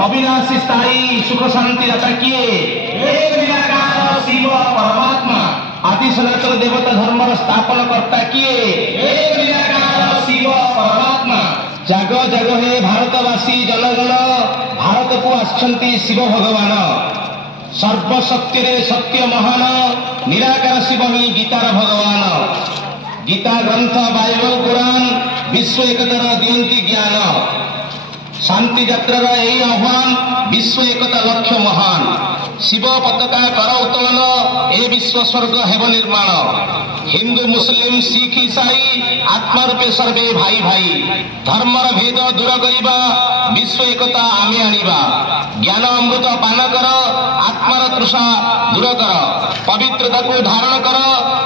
अविनाशी स्थायी सुख शांति दाता किए एक निराकार शिव परमात्मा आदि सनातन देवता धर्म स्थापन कर्ता किए एक निराकार शिव परमात्मा जाग जाग हे भारतवासी जनगण भारत को आछंती शिव भगवान सर्वशक्ति रे सत्य महान निराकार शिव ही गीतार भगवान गीता ग्रंथ बाइबल कुरान विश्व एकतार दियंती ज्ञान शांति यात्रार यही आह्वान विश्व एकता लक्ष्य महान शिव पताका कर उत्तोलन ए विश्व स्वर्ग हेब निर्माण हिंदू मुस्लिम सिख ईसाई आत्मा रूपे सर्वे भाई भाई धर्मर भेद दूर करिबा विश्व एकता आमे आनिबा ज्ञान अमृत पान कर आत्मार तृषा दूर कर पवित्रता को धारण कर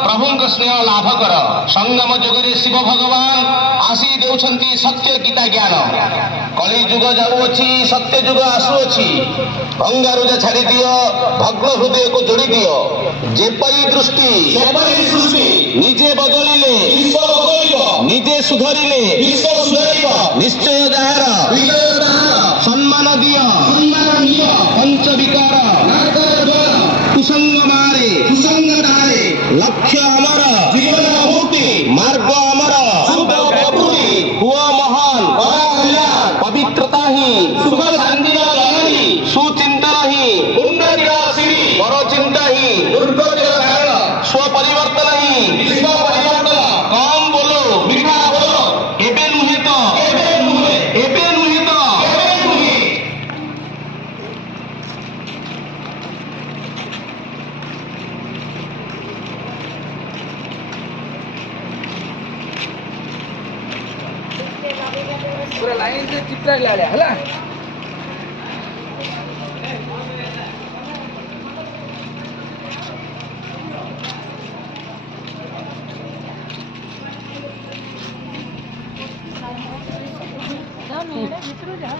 प्रभु स्नेह लाभ कर संगम जुगरे शिव भगवान आसी देउछंती सत्य गीता ज्ञान कली जुग जाऊँगी सत्य जुग आसुअछि भंगारुजा छाड़ी दियो भग्न हृदय को जोड़ी दियो जेपरी दृष्टि निजे बदलिले निजे सुधरिले निश्चय जहार सम्मान दियो पंच विकार कुसंग मारे लक्ष्य अमर मार्ग अमर हुआ महान पवित्रता ही सुख शांति जननी सुचिंतन ही उन्नति पर चिंता ही दुर्गति कारण स्वपरिवर्तन ही विश्व परिवर्तन कम बोलो मीठा बोलो एबे नुहे तो एबे नुहे तो पूरा लाइन से चित्र ले लिया हला मित्र जा